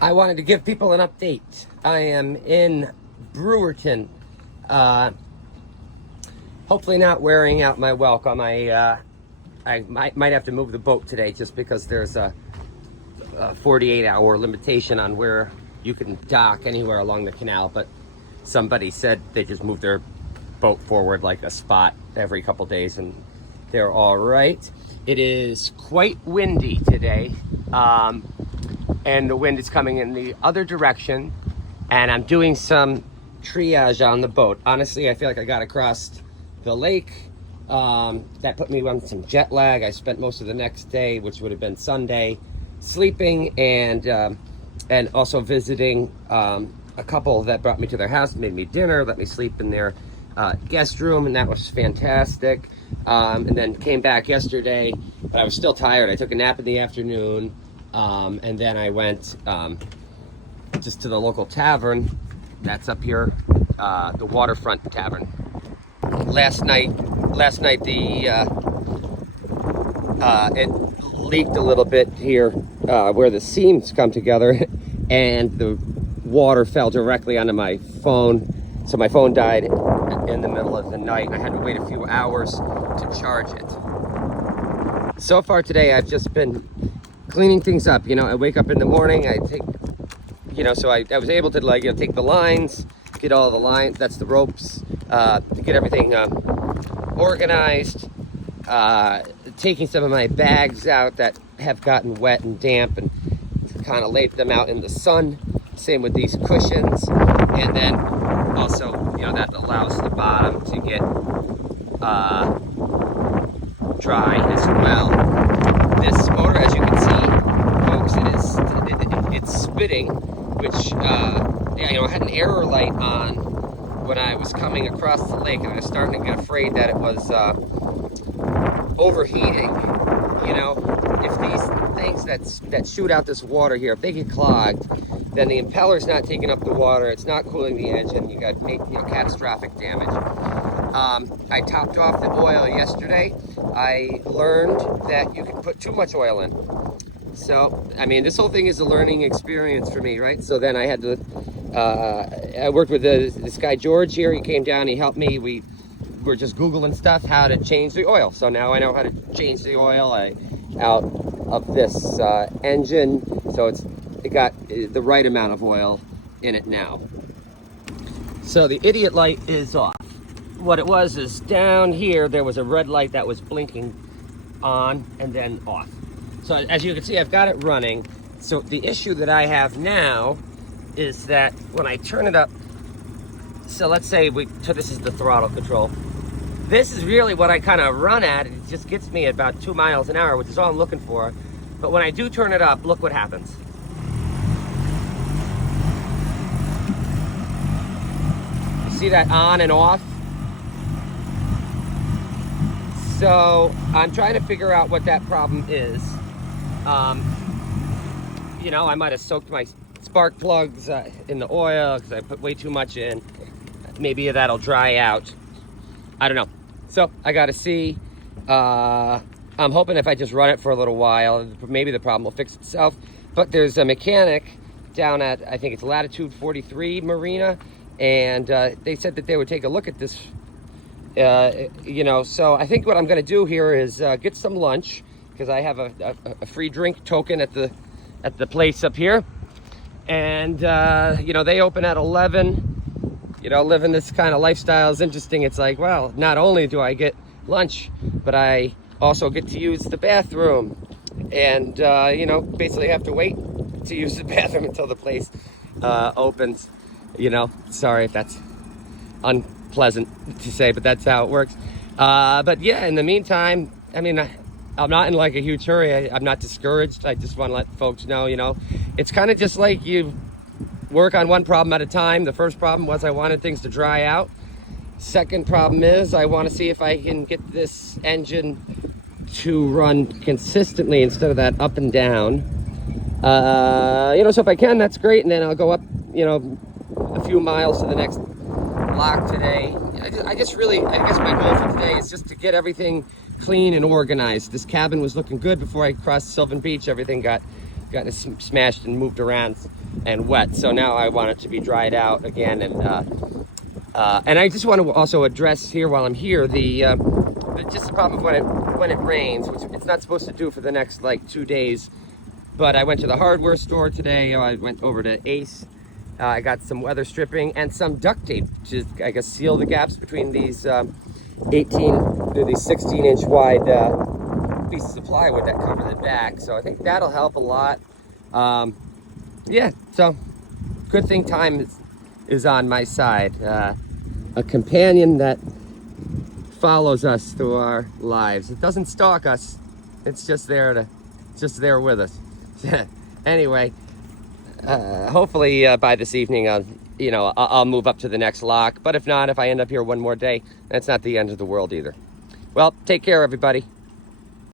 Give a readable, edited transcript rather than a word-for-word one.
I wanted to give people an update. I am in Brewerton. Hopefully not wearing out my welcome. I might have to move the boat today just because there's a 48-hour limitation on where you can dock anywhere along the canal, but somebody said they just moved their boat forward like a spot every couple days and they're all right. It is quite windy today. And the wind is coming in the other direction, and I'm doing some triage on the boat. Honestly, I feel like I got across the lake. That put me on some jet lag. I spent most of the next day, which would have been Sunday, sleeping and also visiting a couple that brought me to their house, made me dinner, let me sleep in their guest room, and that was fantastic. And then came back yesterday, but I was still tired. I took a nap in the afternoon. And then I went just to the local tavern that's up here, the Waterfront Tavern. Last night it leaked a little bit here where the seams come together, and the water fell directly onto my phone. So my phone died in the middle of the night. I had to wait a few hours to charge it. So far today, I've just been cleaning things up. I wake up in the morning, I take, so I was able to take the lines, get all the lines, that's the ropes, to get everything organized, taking some of my bags out that have gotten wet and damp and kind of laid them out in the sun. Same with these cushions. And then also, that allows the bottom to get dry as well. This motor, as you can see, folks, it's spitting, which, I had an error light on when I was coming across the lake, and I was starting to get afraid that it was overheating. If these things that shoot out this water here, if they get clogged, then the impeller's not taking up the water, it's not cooling the engine, you got catastrophic damage. I topped off the oil yesterday. I learned that you can put too much oil in. So, this whole thing is a learning experience for me, right? So then I had to, I worked with this guy, George, here. He came down, he helped me. We were just Googling stuff, how to change the oil. So now I know how to change the oil out of this engine. So it got the right amount of oil in it now. So the idiot light is off. What it was is down here, there was a red light that was blinking on and then off. So as you can see, I've got it running. So the issue that I have now is that when I turn it up, so let's say this is the throttle control. This is really what I kind of run at. It just gets me at about 2 miles an hour, which is all I'm looking for. But when I do turn it up, look what happens. You see that on and off? So I'm trying to figure out what that problem is. I might have soaked my spark plugs in the oil because I put way too much in. Maybe that'll dry out. I don't know. So I got to see. I'm hoping if I just run it for a little while, maybe the problem will fix itself. But there's a mechanic down at, I think it's Latitude 43 Marina, and they said that they would take a look at this. So I think what I'm going to do here is get some lunch, because I have a free drink token at the place up here. And, they open at 11. Living this kind of lifestyle is interesting. It's like, well, not only do I get lunch, but I also get to use the bathroom. And, basically have to wait to use the bathroom until the place opens. Sorry if that's unpleasant to say, but that's how it works. But yeah, in the meantime, I'm not in like a huge hurry. I'm not discouraged. I just want to let folks know, it's kind of just like you work on one problem at a time. The first problem was I wanted things to dry out. Second problem is I want to see if I can get this engine to run consistently instead of that up and down. So if I can, that's great. And then I'll go up, a few miles to the next block today. I guess my goal for today is just to get everything clean and organized. This cabin was looking good before I crossed Sylvan Beach. Everything got gotten smashed and moved around and wet. So now I want it to be dried out again. And I just want to also address here while I'm here just the problem of when it rains, which it's not supposed to do for the next like 2 days. But I went to the hardware store today. I went over to Ace. I got some weather stripping and some duct tape to, I guess, seal the gaps between these 16-inch wide pieces of plywood that cover the back. So I think that'll help a lot. Yeah, so good thing time is on my side. A companion that follows us through our lives. It doesn't stalk us. It's just there with us. Anyway, hopefully by this evening, I'll move up to the next lock. But if not, if I end up here one more day, that's not the end of the world either. Well, take care, everybody.